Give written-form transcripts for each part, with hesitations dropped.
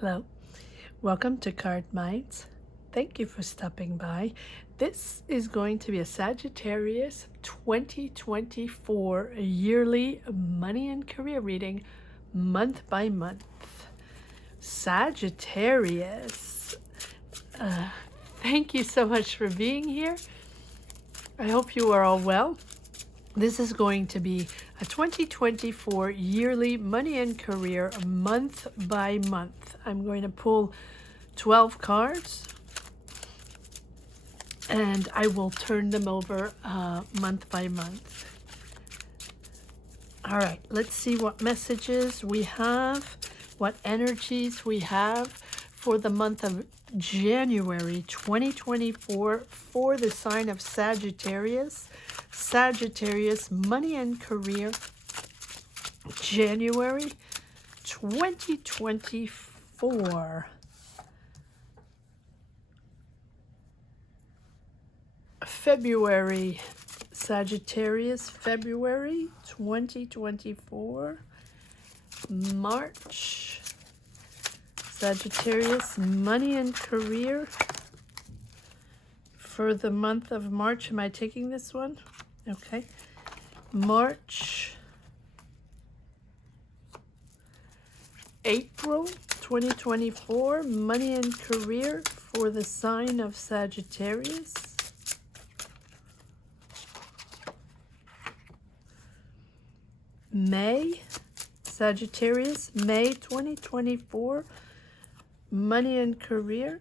Hello, welcome to Card Minds. Thank you for stopping by. This is going to be a Sagittarius 2024 yearly money and career reading, month by month. Sagittarius, thank you so much for being here. I hope you are all well. This is going to be a 2024 yearly money and career month by month. I'm going to pull 12 cards and I will turn them over month by month. All right, let's see what messages we have, what energies we have for the month of January 2024 for the sign of Sagittarius. Sagittarius, money and career, January 2024. February, Sagittarius, February 2024. March, Sagittarius, money and career for the month of March. Am I taking this one? Okay. March, April 2024, money and career for the sign of Sagittarius. May, Sagittarius, May 2024, money and career.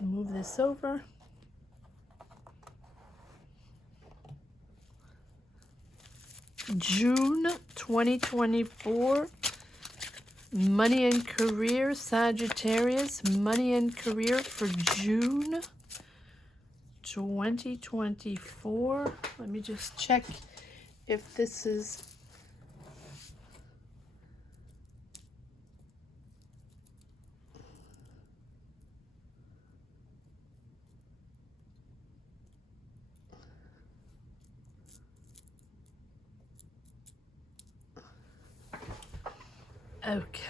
Move this over. June 2024, money and career, Sagittarius, money and career for June 2024. Let me just check if this is okay.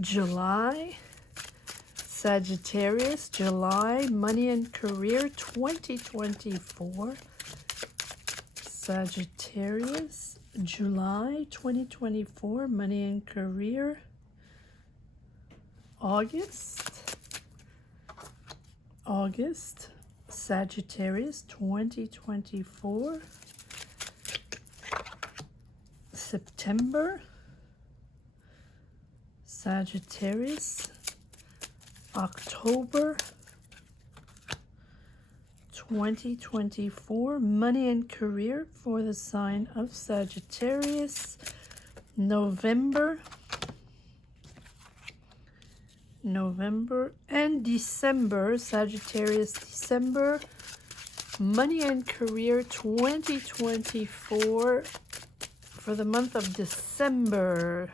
July, Sagittarius, July, money and career 2024. Sagittarius, July 2024, money and career. August, Sagittarius 2024. September, Sagittarius. October 2024, money and career for the sign of Sagittarius. November and December, Sagittarius, December, money and career 2024 for the month of December.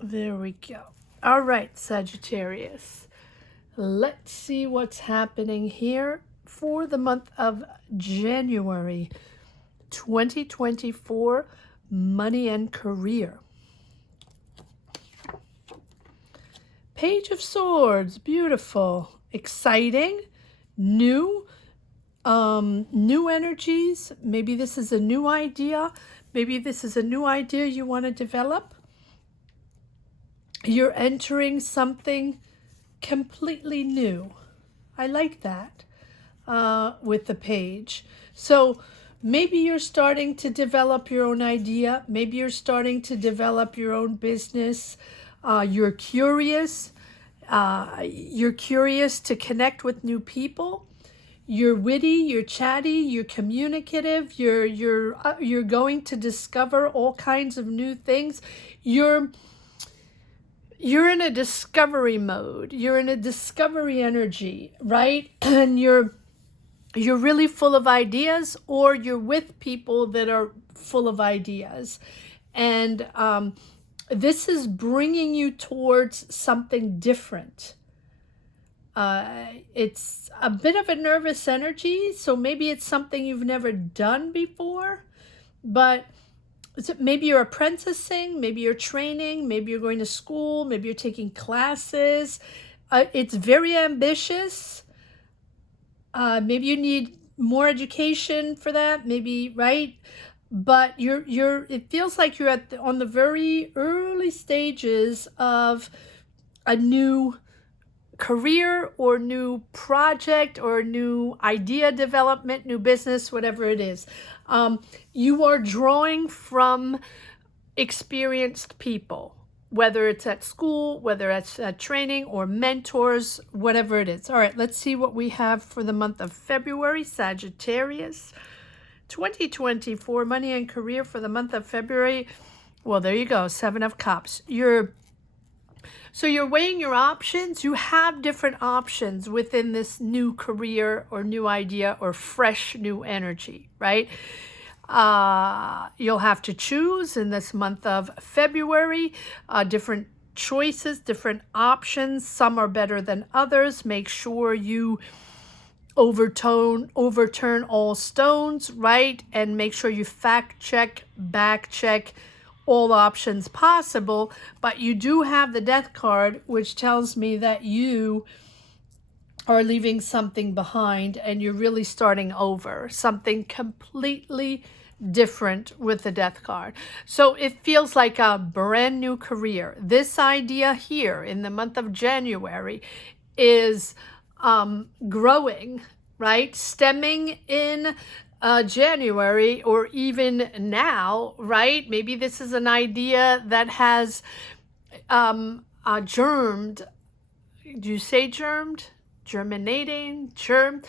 There we go. All right, Sagittarius. Let's see what's happening here for the month of January 2024, money and career. Page of Swords, beautiful, exciting, new energies. Maybe this is a new idea. Maybe this is a new idea you want to develop. You're entering something completely new. I like that with the page. So maybe you're starting to develop your own idea. Maybe you're starting to develop your own business. You're curious. You're curious to connect with new people. You're witty, you're chatty, you're communicative. You're going to discover all kinds of new things. You're in a discovery mode. You're in a discovery energy, right? And you're really full of ideas, or you're with people that are full of ideas. And this is bringing you towards something different. It's a bit of a nervous energy, so maybe it's something you've never done before. but maybe you're apprenticing, maybe you're training, maybe you're going to school, maybe you're taking classes. It's very ambitious. Maybe you need more education for that, maybe, right? But it feels like you're on the very early stages of a new career or new project or new idea development, new business, whatever it is. You are drawing from experienced people, whether it's at school, whether it's at training or mentors, whatever it is. All right, let's see what we have for the month of February, Sagittarius. 2024, money and career for the month of February. Well, there you go, 7 of Cups. So you're weighing your options. You have different options within this new career or new idea or fresh new energy, right? You'll have to choose in this month of February, different choices, different options. Some are better than others. Make sure you overturn all stones, right? And make sure you fact check, back check all options possible. But you do have the Death card, which tells me that you are leaving something behind and you're really starting over, something completely different with the Death card. So it feels like a brand new career. This idea here in the month of January is growing, right? Stemming in January or even now, right? Maybe this is an idea that has germed. Do you say germed? Germinating, germ.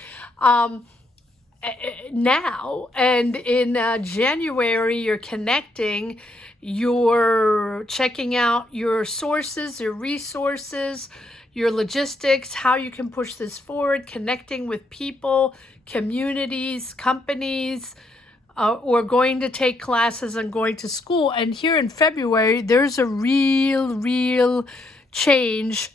Now, and in January, you're connecting, you're checking out your sources, your resources, your logistics, how you can push this forward, connecting with people, communities, companies, or going to take classes and going to school. And here in February, there's a real change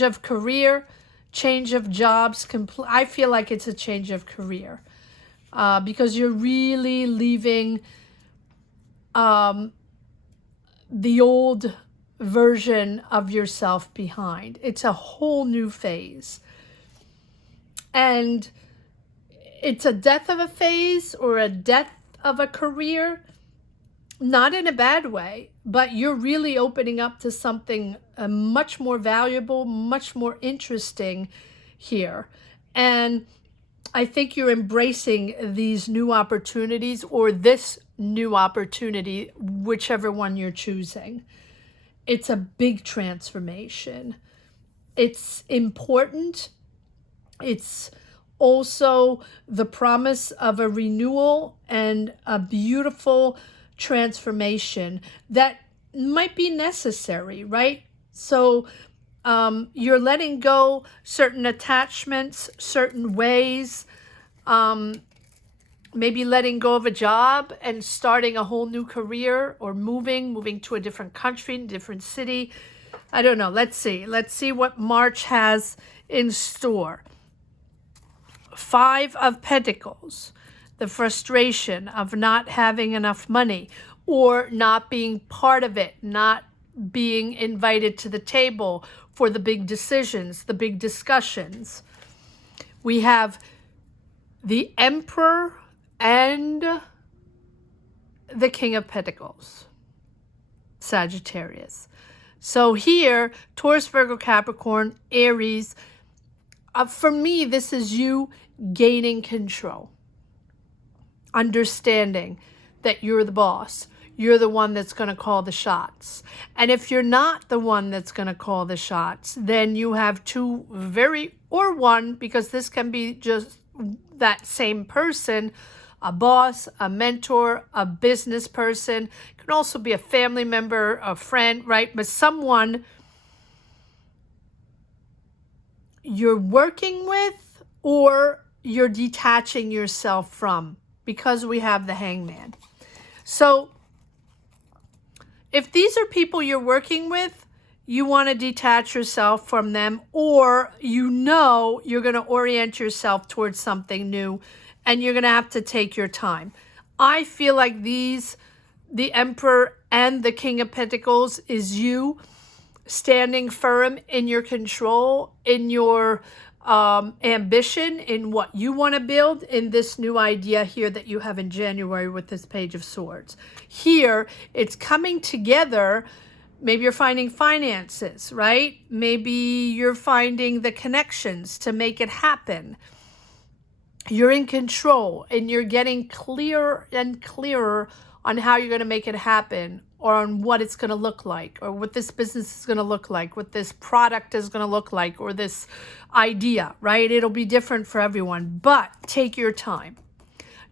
of career, change of jobs. I feel like it's a change of career because you're really leaving the old version of yourself behind. It's a whole new phase. And it's a death of a phase or a death of a career, not in a bad way, but you're really opening up to something much more valuable, much more interesting here. And I think you're embracing these new opportunities or this new opportunity, whichever one you're choosing. It's a big transformation. It's important. It's also the promise of a renewal and a beautiful transformation that might be necessary, right? So you're letting go certain attachments, certain ways, maybe letting go of a job and starting a whole new career or moving to a different country, different city. I don't know. Let's see what March has in store. 5 of Pentacles, the frustration of not having enough money or not being part of it, not being invited to the table for the big decisions, the big discussions. We have the Emperor and the King of Pentacles, Sagittarius. So here, Taurus, Virgo, Capricorn, Aries, for me, this is you gaining control, understanding that you're the boss. You're the one that's going to call the shots. And if you're not the one that's going to call the shots, then you have or one, because this can be just that same person, a boss, a mentor, a business person. It can also be a family member, a friend, right? But someone you're working with or you're detaching yourself from, because we have the Hangman. So if these are people you're working with, you want to detach yourself from them, or you're going to orient yourself towards something new and you're going to have to take your time. I feel like these, the Emperor and the King of Pentacles, is you standing firm in your control, in your ambition, in what you want to build, in this new idea here that you have in January with this Page of Swords. Here, it's coming together. Maybe you're finding finances, right? Maybe you're finding the connections to make it happen. You're in control and you're getting clearer and clearer on how you're going to make it happen, or on what it's going to look like, or what this business is going to look like, what this product is going to look like, or this idea, right? It'll be different for everyone, but take your time.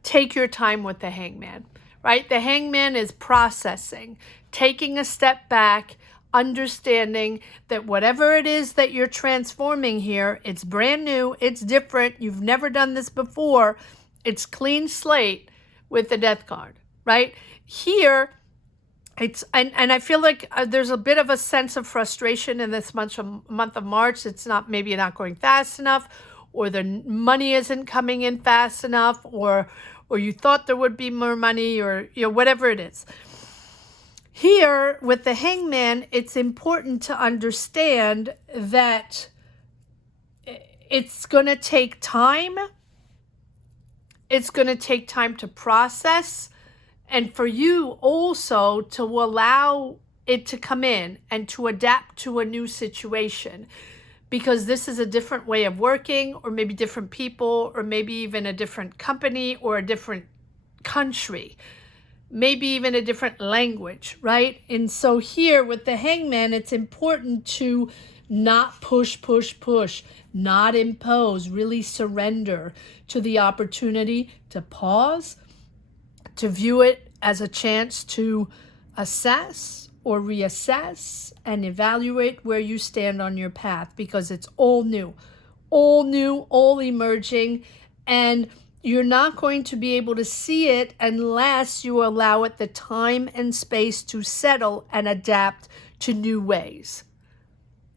Take your time with the Hangman, right? The Hangman is processing, taking a step back, understanding that whatever it is that you're transforming here, it's brand new, it's different, you've never done this before, it's clean slate with the Death card, right? Here, it's, and I feel like there's a bit of a sense of frustration in this month of March. It's not, maybe you're not going fast enough, or the money isn't coming in fast enough, or you thought there would be more money, or, you know, whatever it is. Here, with the Hangman, it's important to understand that it's going to take time. It's going to take time to process, and for you also to allow it to come in and to adapt to a new situation, because this is a different way of working, or maybe different people, or maybe even a different company, or a different country, maybe even a different language, right? And so here with the Hangman, it's important to not push, not impose, really surrender to the opportunity to pause, to view it as a chance to assess or reassess and evaluate where you stand on your path, because it's all new, all emerging, and you're not going to be able to see it unless you allow it the time and space to settle and adapt to new ways.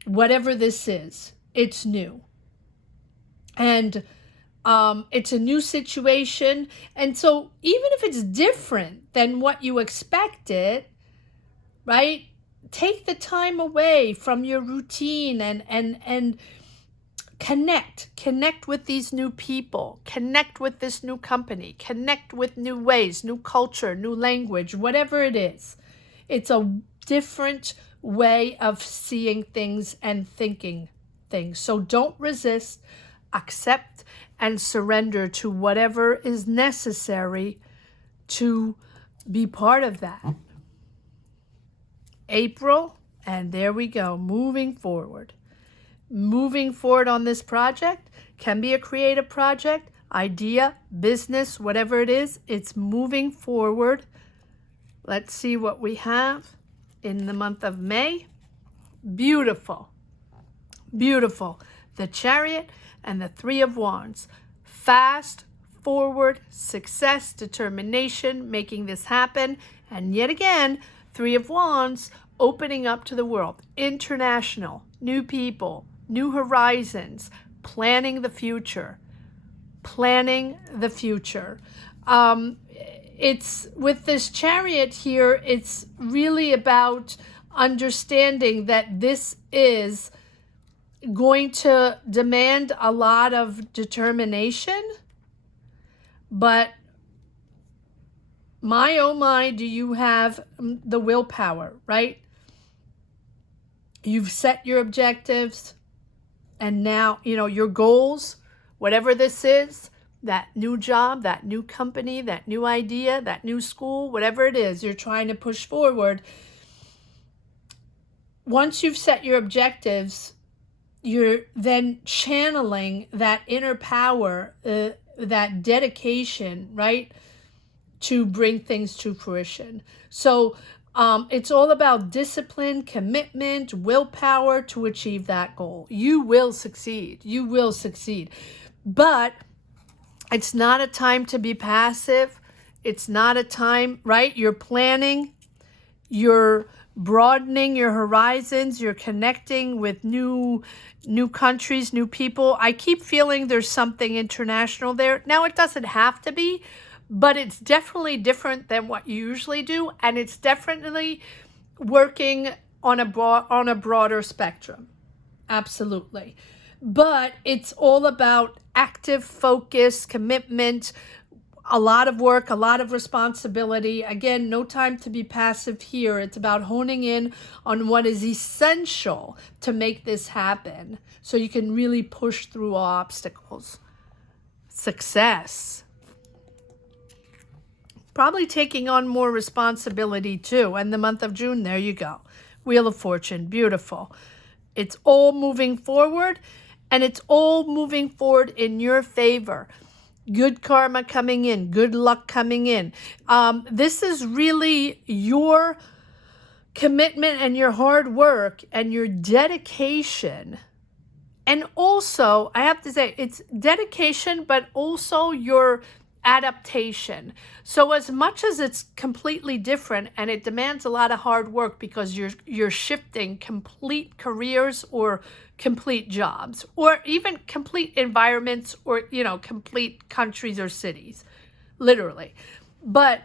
Whatever this is, it's new. And it's a new situation. And so even if it's different than what you expected, right? Take the time away from your routine and connect with these new people, connect with this new company, connect with new ways, new culture, new language, whatever it is. It's a different way of seeing things and thinking things. So don't resist, accept and surrender to whatever is necessary to be part of that. April, and there we go, moving forward. Moving forward on this project, can be a creative project, idea, business, whatever it is, it's moving forward. Let's see what we have in the month of May. Beautiful, beautiful. The Chariot and the Three of Wands. Fast, forward, success, determination, making this happen. And yet again, Three of Wands, opening up to the world, international, new people, new horizons, planning the future, It's with this Chariot here, it's really about understanding that this is going to demand a lot of determination, but my oh my, do you have the willpower, right? You've set your objectives, and now, you know, your goals, whatever this is, that new job, that new company, that new idea, that new school, whatever it is you're trying to push forward. Once you've set your objectives, you're then channeling that inner power, that dedication, right, to bring things to fruition. So it's all about discipline, commitment, willpower to achieve that goal. You will succeed. You will succeed. But it's not a time to be passive. It's not a time, right? You're planning, you're broadening your horizons, you're connecting with new countries, new people. I keep feeling there's something international there. Now, it doesn't have to be, but it's definitely different than what you usually do, and it's definitely working on a broader spectrum. Absolutely. But it's all about active focus, commitment, a lot of work, a lot of responsibility. Again, no time to be passive here. It's about honing in on what is essential to make this happen so you can really push through obstacles. Success. Probably taking on more responsibility too. And the month of June, there you go. Wheel of Fortune, beautiful. It's all moving forward, and it's all moving forward in your favor. Good karma coming in, good luck coming in. This is really your commitment and your hard work and your dedication. And also, I have to say, it's dedication, but also your adaptation. So as much as it's completely different and it demands a lot of hard work because you're shifting complete careers or complete jobs or even complete environments or, you know, complete countries or cities, literally. But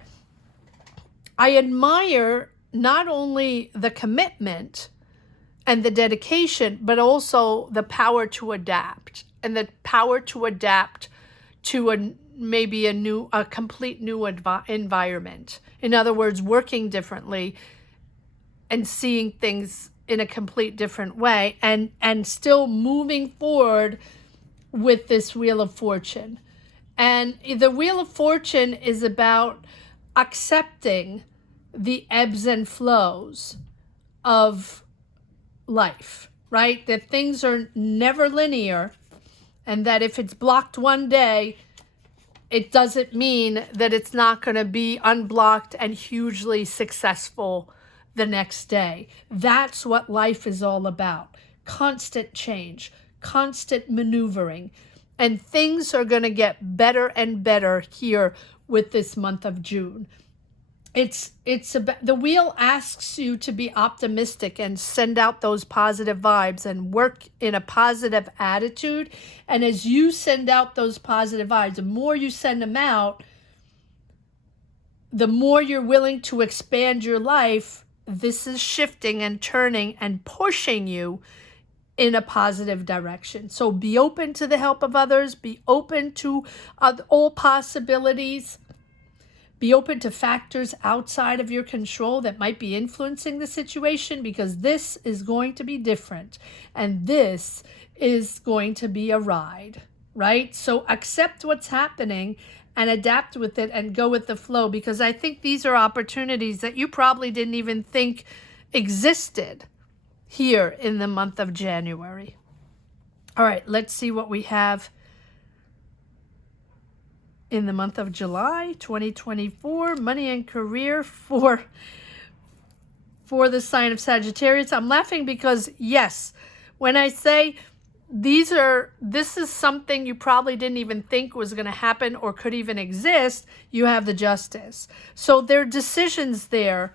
I admire not only the commitment and the dedication, but also the power to adapt and the power to adapt to maybe a complete new environment. In other words, working differently and seeing things in a complete different way, and still moving forward with this Wheel of Fortune. And the Wheel of Fortune is about accepting the ebbs and flows of life, right? That things are never linear, and that if it's blocked one day, it doesn't mean that it's not going to be unblocked and hugely successful the next day. That's what life is all about. Constant change, constant maneuvering. And things are going to get better and better here with this month of June. It's about, the wheel asks you to be optimistic and send out those positive vibes and work in a positive attitude. And as you send out those positive vibes, the more you send them out, the more you're willing to expand your life. This is shifting and turning and pushing you in a positive direction. So be open to the help of others. Be open to all possibilities. Be open to factors outside of your control that might be influencing the situation, because this is going to be different and this is going to be a ride, right? So accept what's happening and adapt with it and go with the flow, because I think these are opportunities that you probably didn't even think existed here in the month of January. All right, let's see what we have in the month of July 2024, money and career for the sign of Sagittarius. I'm laughing because, yes, when I say this is something you probably didn't even think was going to happen or could even exist, you have the Justice. So there are decisions there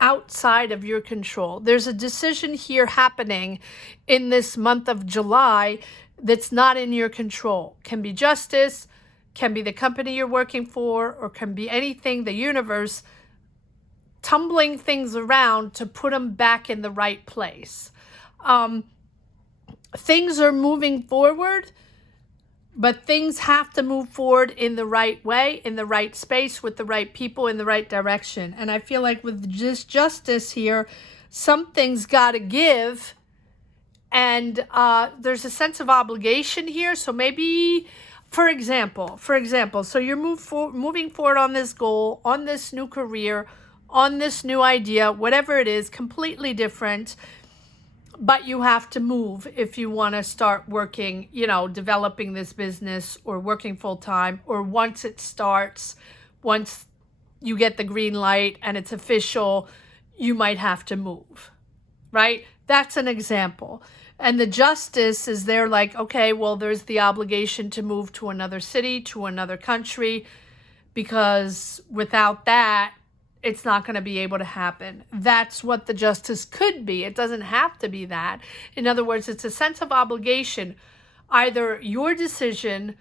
outside of your control. There's a decision here happening in this month of July that's not in your control. Can be justice, can be the company you're working for, or can be anything, the universe tumbling things around to put them back in the right place. Things are moving forward, but things have to move forward in the right way, in the right space, with the right people, in the right direction. And I feel like with this Justice here, something's got to give, and there's a sense of obligation here. So maybe, for example, so you're moving forward on this goal, on this new career, on this new idea, whatever it is, completely different, but you have to move if you want to start working, developing this business or working full time, or once it starts, once you get the green light and it's official, you might have to move, right? That's an example. And the Justice is there like, okay, well, there's the obligation to move to another city, to another country, because without that, it's not going to be able to happen. That's what the Justice could be. It doesn't have to be that. In other words, it's a sense of obligation, either your decision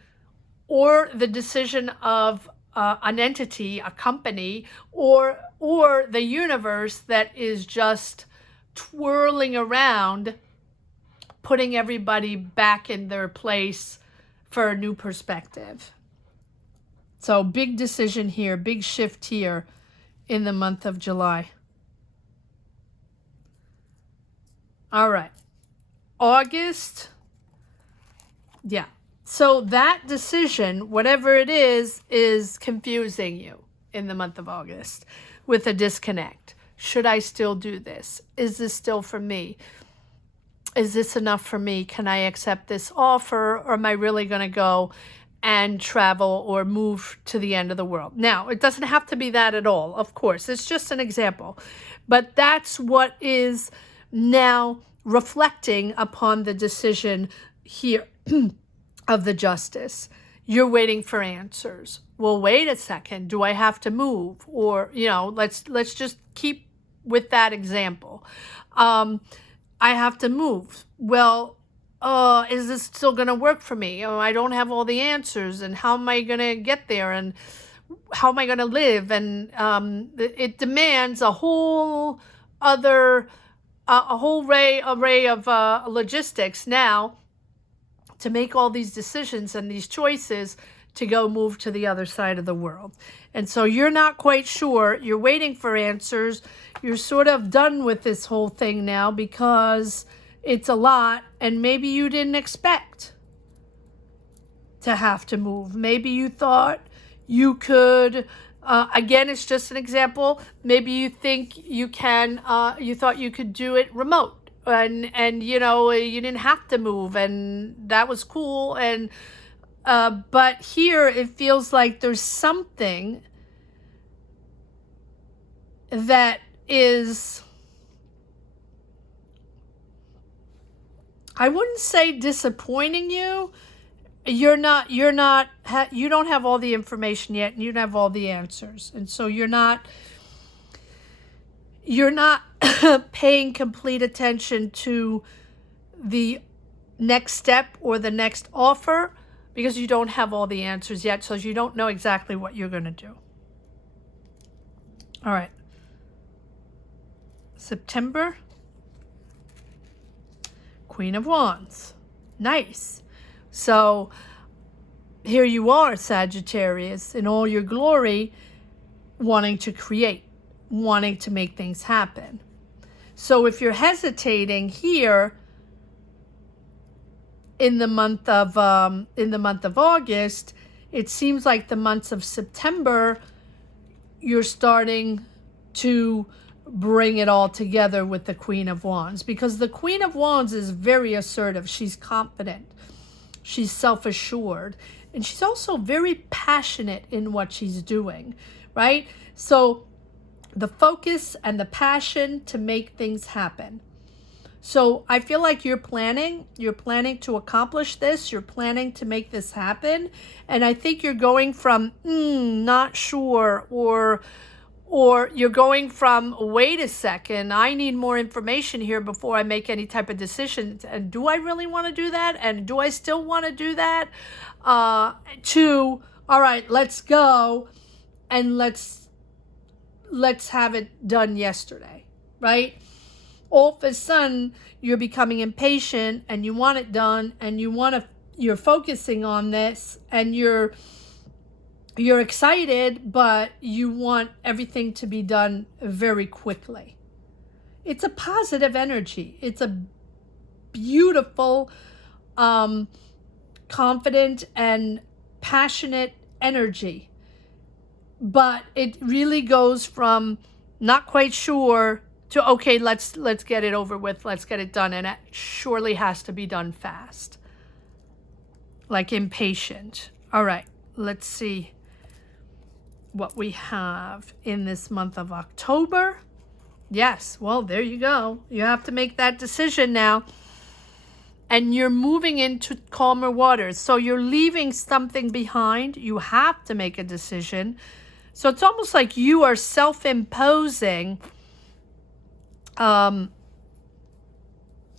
or the decision of an entity, a company, or the universe that is just twirling around, putting everybody back in their place for a new perspective. So big decision here, big shift here in the month of July. All right. August. Yeah. So that decision, whatever it is confusing you in the month of August with a disconnect. Should I still do this? Is this still for me? Is this enough for me? Can I accept this offer, or am I really going to go and travel or move to the end of the world? Now, it doesn't have to be that at all, of course. It's just an example. But that's what is now reflecting upon the decision here of the Justice. You're waiting for answers. Well, wait a second. Do I have to move? Or, let's just keep with that example. I have to move. Well, is this still going to work for me? I don't have all the answers, and how am I going to get there, and how am I going to live? And it demands a whole other, a whole array of logistics now to make all these decisions and these choices to go move to the other side of the world. And so you're not quite sure. You're waiting for answers. You're sort of done with this whole thing now because it's a lot, and maybe you didn't expect to have to move. Maybe you thought you could, again, it's just an example. Maybe you think you can, you thought you could do it remote. And you didn't have to move, and that was cool. And but here it feels like there's something that is, I wouldn't say disappointing you. You don't have all the information yet, and you don't have all the answers, and so you're not paying complete attention to the next step or the next offer because you don't have all the answers yet, so you don't know exactly what you're going to do. All right. September. Queen of Wands. Nice. So here you are, Sagittarius, in all your glory, wanting to create, wanting to make things happen. So if you're hesitating here in the month of August, it seems like the months of September, you're starting to bring it all together with the Queen of Wands, because the Queen of Wands is very assertive. She's confident. She's self-assured, and she's also very passionate in what she's doing, right? So the focus and the passion to make things happen. So I feel like you're planning to accomplish this. You're planning to make this happen. And I think you're going from not sure, or you're going from, wait a second, I need more information here before I make any type of decision. And do I really want to do that? And do I still want to do that? To, all right, let's go and let's have it done yesterday, right? All of a sudden, you're becoming impatient and you want it done, and you're focusing on this, and you're excited, but you want everything to be done very quickly. It's a positive energy. It's a beautiful, confident and passionate energy. But it really goes from not quite sure to, okay, let's get it over with, let's get it done. And it surely has to be done fast. Like impatient. All right, let's see what we have in this month of October. Yes, well, there you go. You have to make that decision now. And you're moving into calmer waters. So you're leaving something behind. You have to make a decision. So it's almost like you are self-imposing,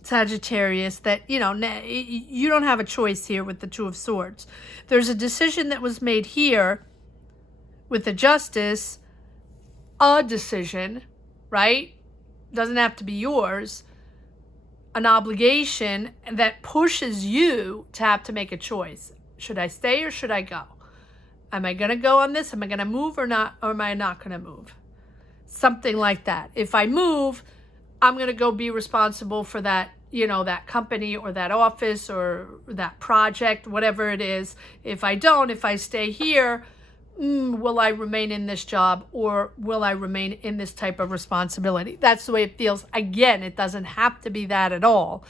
Sagittarius, that, you don't have a choice here with the Two of Swords. There's a decision that was made here with the Justice, a decision, right? Doesn't have to be yours. An obligation that pushes you to have to make a choice. Should I stay or should I go? Am I going to go on this? Am I going to move or not? Or am I not going to move? Something like that. If I move, I'm going to go be responsible for that, you know, that company or that office or that project, whatever it is. If I don't, if I stay here, will I remain in this job or will I remain in this type of responsibility? That's the way it feels. Again, it doesn't have to be that at all.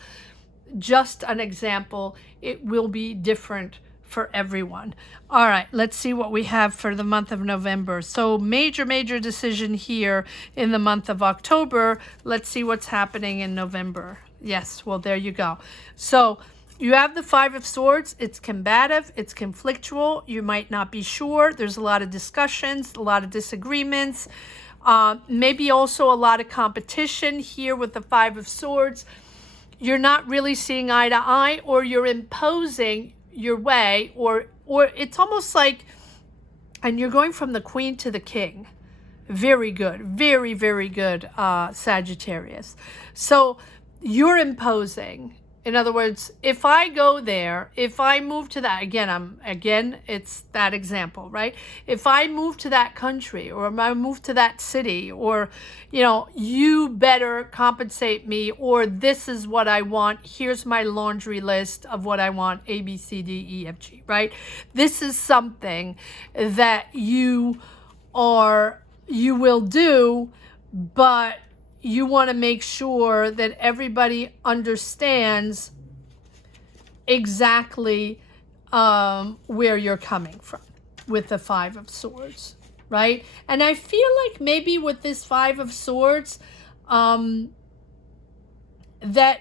Just an example. It will be different for everyone. All right, let's see what we have for the month of November. So major decision here in the month of October. Let's see what's happening in November. Yes, well, there you go. So you have the Five of Swords. It's combative. It's conflictual. You might not be sure. There's a lot of discussions, a lot of disagreements. Maybe also a lot of competition here with the Five of Swords. You're not really seeing eye to eye, or you're imposing your way, or it's almost like, and you're going from the Queen to the King. Very good. Very good, Sagittarius. So you're imposing. In other words, if I go there, if I move to that, again, it's that example, right? If I move to that country, or if I move to that city, or, you know, you better compensate me, or this is what I want. Here's my laundry list of what I want, A, B, C, D, E, F, G, right? This is something that you will do, but you want to make sure that everybody understands exactly where you're coming from with the Five of Swords, right? And I feel like maybe with this Five of Swords, that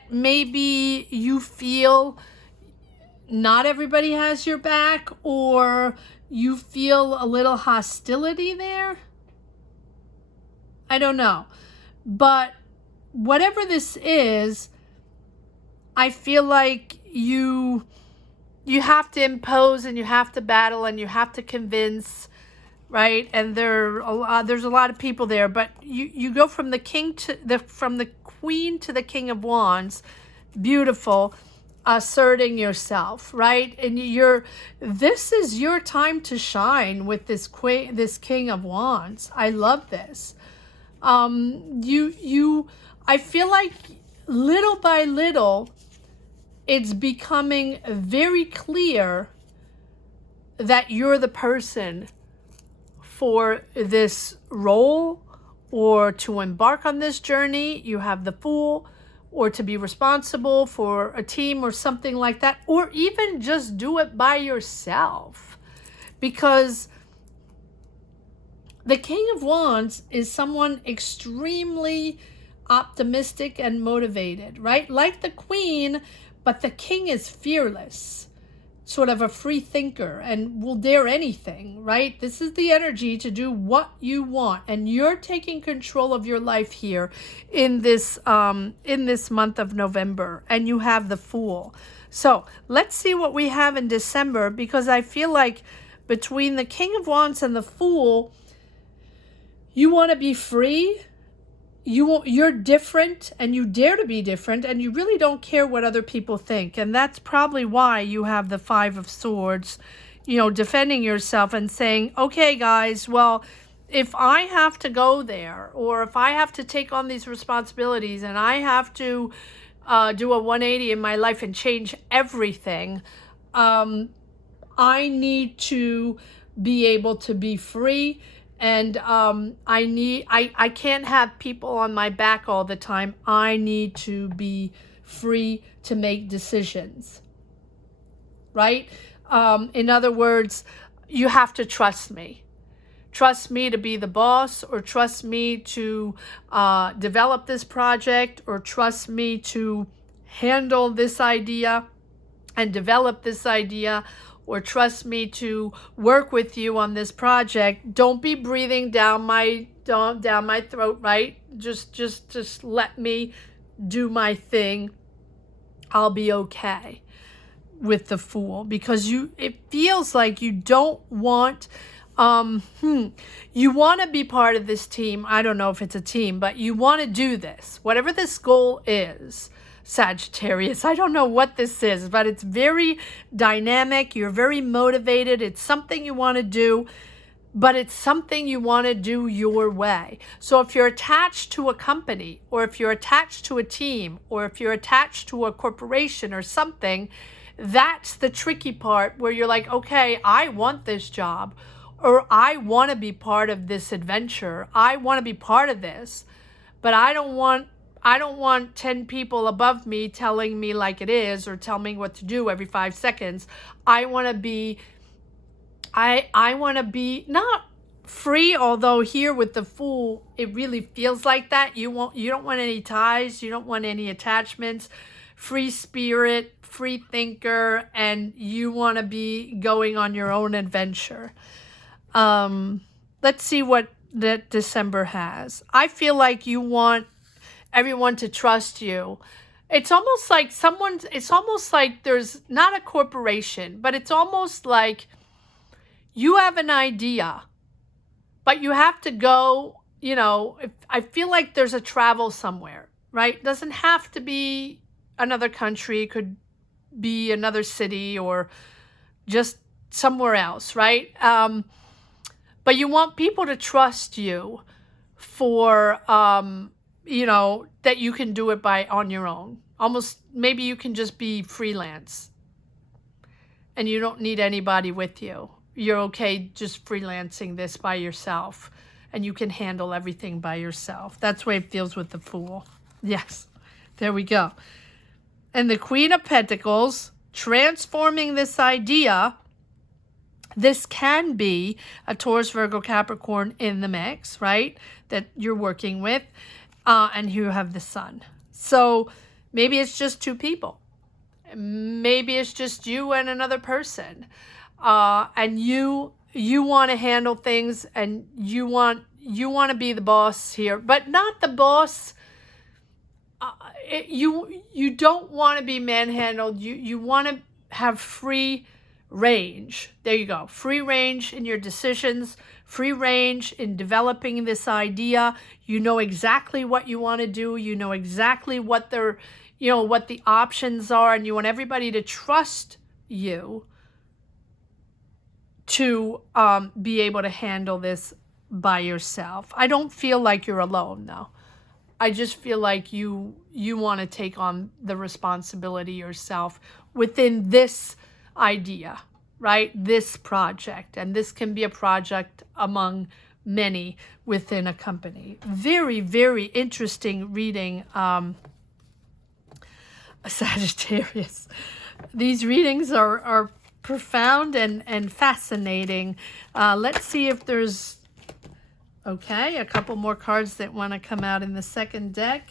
maybe you feel not everybody has your back, or you feel a little hostility there. I don't know. But whatever this is, I feel like you have to impose, and you have to battle, and you have to convince, right? And there's a lot of people there, but you go from the Queen to the King of Wands. Beautiful. Asserting yourself, right? And this is your time to shine with this King of Wands. I love this. I feel like little by little, it's becoming very clear that you're the person for this role, or to embark on this journey. You have the Fool, or to be responsible for a team or something like that, or even just do it by yourself. Because the King of Wands is someone extremely optimistic and motivated, right? Like the Queen, but the King is fearless, sort of a free thinker, and will dare anything, right? This is the energy to do what you want, and you're taking control of your life here in this month of November, and you have the Fool. So let's see what we have in December, because I feel like between the King of Wands and the Fool, you want to be free. You're different, and you dare to be different, and you really don't care what other people think. And that's probably why you have the Five of Swords, you know, defending yourself and saying, okay, guys, well, if I have to go there, or if I have to take on these responsibilities, and I have to do a 180 in my life and change everything, I need to be able to be free. And I can't have people on my back all the time. I need to be free to make decisions, right? In other words, you have to trust me. Trust me to be the boss, or trust me to develop this project, or trust me to handle this idea and develop this idea, or trust me to work with you on this project. Don't be breathing down my throat, right? Just let me do my thing. I'll be okay with the Fool, because it feels like you don't want You want to be part of this team. I don't know if it's a team, but you want to do this. Whatever this goal is, Sagittarius, I don't know what this is, but it's very dynamic. You're very motivated. It's something you want to do, but it's something you want to do your way. So if you're attached to a company, or if you're attached to a team, or if you're attached to a corporation or something, that's the tricky part where you're like, okay, I want this job, or I want to be part of this adventure. I want to be part of this, but I don't want 10 people above me telling me like it is, or tell me what to do every 5 seconds. I want to be not free, although here with the Fool, it really feels like that. You don't want any ties, you don't want any attachments, free spirit, free thinker, and you want to be going on your own adventure. Let's see what that December has. I feel like you want everyone to trust you. It's almost like there's not a corporation, but it's almost like you have an idea, but you have to go, I feel like there's a travel somewhere, right? It doesn't have to be another country. It could be another city or just somewhere else, right? But you want people to trust you for, that you can do it on your own. Almost, maybe you can just be freelance and you don't need anybody with you. You're okay just freelancing this by yourself, and you can handle everything by yourself. That's the way it feels with the Fool. Yes, there we go. And the Queen of Pentacles, transforming this idea. This can be a Taurus, Virgo, Capricorn in the mix, right? That you're working with. And you have the Sun. So maybe it's just 2 people. Maybe it's just you and another person. And you want to handle things, and you want to be the boss here, but not the boss. You don't want to be manhandled. You want to have free range. There you go. Free range in your decisions, free range in developing this idea. You know exactly what you want to do. You know exactly what what the options are, and you want everybody to trust you to be able to handle this by yourself. I don't feel like you're alone, though. I just feel like you want to take on the responsibility yourself within this idea, right? This project. And this can be a project among many within a company. Very, very interesting reading, Sagittarius. These readings are profound and fascinating. Let's see if there's, a couple more cards that want to come out in the second deck.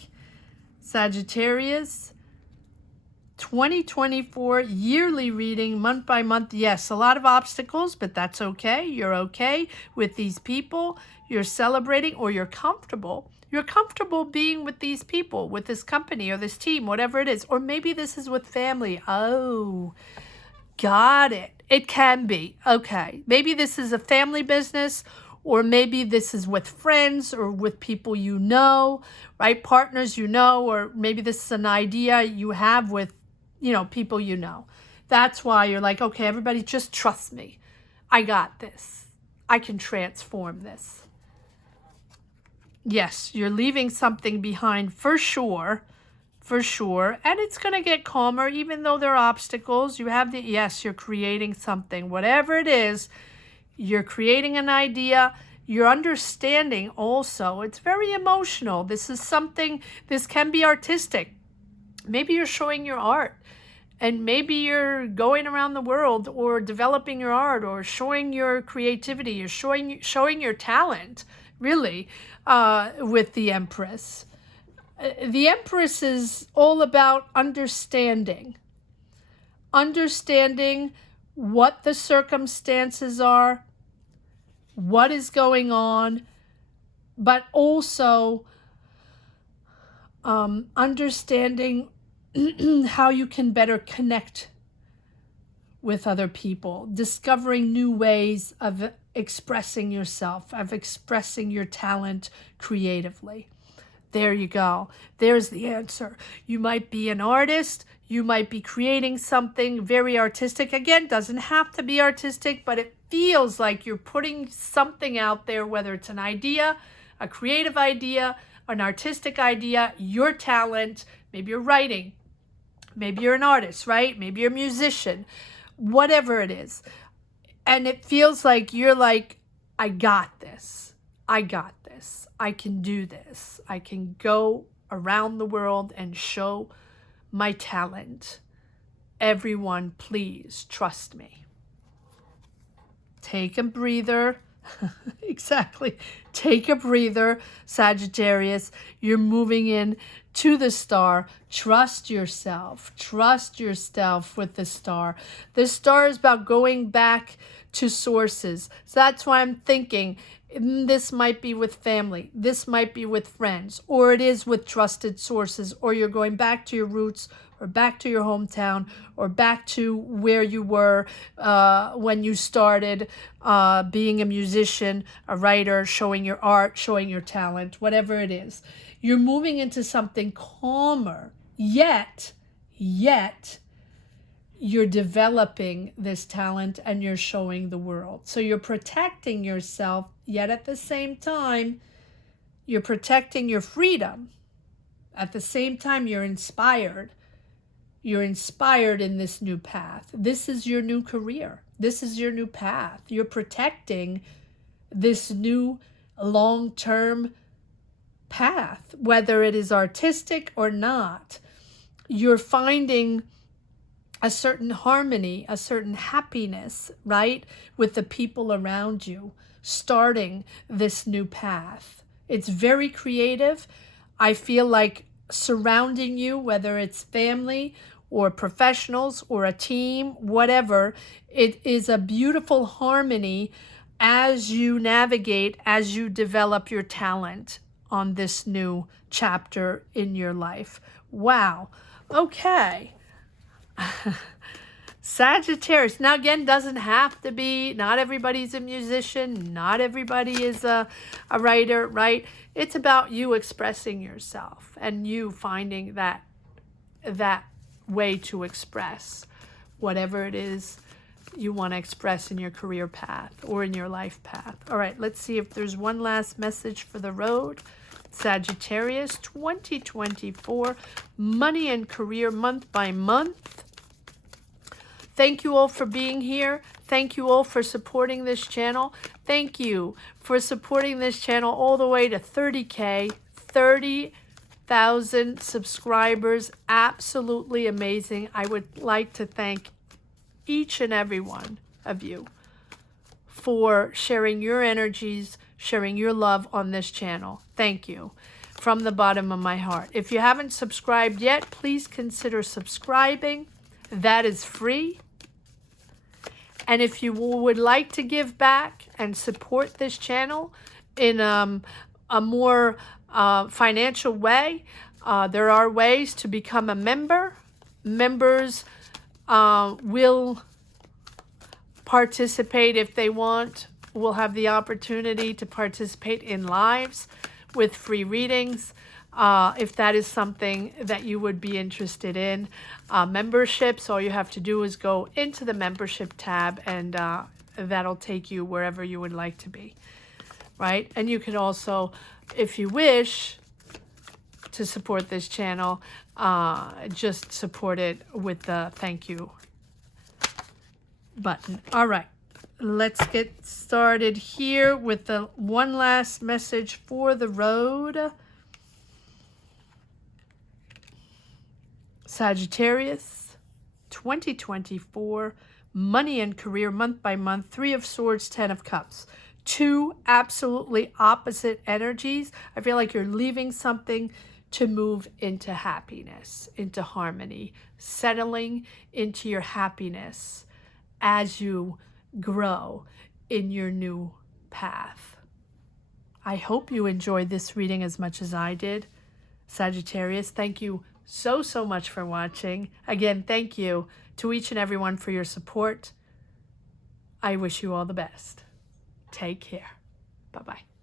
Sagittarius, 2024 yearly reading, month by month. Yes, a lot of obstacles, but that's okay. You're okay with these people. You're celebrating, or you're comfortable. You're comfortable being with these people, with this company or this team, whatever it is. Or maybe this is with family. Oh, got it. It can be. Okay. Maybe this is a family business, or maybe this is with friends or with people you know, right? Partners you know, or maybe this is an idea you have with, people you know. That's why you're like, okay, everybody just trust me. I got this. I can transform this. Yes, you're leaving something behind for sure. For sure. And it's going to get calmer, even though there are obstacles. You have you're creating something. Whatever it is, you're creating an idea. You're understanding also. It's very emotional. This can be artistic. Maybe you're showing your art. And maybe you're going around the world or developing your art or showing your creativity. You're showing your talent, really, with the Empress. The Empress is all about understanding what the circumstances are, what is going on, but also understanding how you can better connect with other people, discovering new ways of expressing yourself, of expressing your talent creatively. There you go. There's the answer. You might be an artist. You might be creating something very artistic. Again, doesn't have to be artistic, but it feels like you're putting something out there, whether it's an idea, a creative idea, an artistic idea, your talent. Maybe you're writing. Maybe you're an artist, right? Maybe you're a musician. Whatever it is. And it feels like you're like, I got this. I got this. I can do this. I can go around the world and show my talent. Everyone, please trust me. Take a breather. Exactly. Take a breather, Sagittarius. You're moving in to the star. Trust yourself. Trust yourself with the star. The star is about going back to sources. So that's why I'm thinking this might be with family. This might be with friends, or it is with trusted sources, or you're going back to your roots, or back to your hometown, or back to where you were when you started being a musician, a writer, showing your art, showing your talent, whatever it is. You're moving into something calmer, yet you're developing this talent and you're showing the world. So you're protecting yourself, yet at the same time, you're protecting your freedom. At the same time, you're inspired. You're inspired in this new path. This is your new career. This is your new path. You're protecting this new long-term path, whether it is artistic or not. You're finding a certain harmony, a certain happiness, right, with the people around you, starting this new path. It's very creative. I feel like surrounding you, whether it's family or professionals or a team, whatever, it is a beautiful harmony as you navigate, as you develop your talent on this new chapter in your life. Wow. Okay. Sagittarius. Now, again, doesn't have to be, not everybody's a musician, not everybody is a writer, right? It's about you expressing yourself and you finding that way to express whatever it is you want to express in your career path or in your life path. All right, let's see if there's one last message for the road. Sagittarius 2024, money and career month by month. Thank you all for being here. Thank you all for supporting this channel. Thank you for supporting this channel all the way to 30K, 30,000 subscribers. Absolutely amazing. I would like to thank each and every one of you for sharing your energies, sharing your love on this channel. Thank you from the bottom of my heart. If you haven't subscribed yet, please consider subscribing. That is free. And if you would like to give back and support this channel in a more financial way, there are ways to become a member. Members will participate if they want, will have the opportunity to participate in lives with free readings. If that is something that you would be interested in. Memberships, all you have to do is go into the membership tab and that'll take you wherever you would like to be, right? And you can also, if you wish to support this channel, just support it with the thank you button. All right, let's get started here with the one last message for the road. Sagittarius 2024, money and career month by month, 3 of Swords, 10 of Cups. Two absolutely opposite energies. I feel like you're leaving something to move into happiness, into harmony, settling into your happiness as you grow in your new path. I hope you enjoyed this reading as much as I did. Sagittarius, thank you so much for watching. Again, thank you to each and everyone for your support. I wish you all the best. Take care. Bye-bye.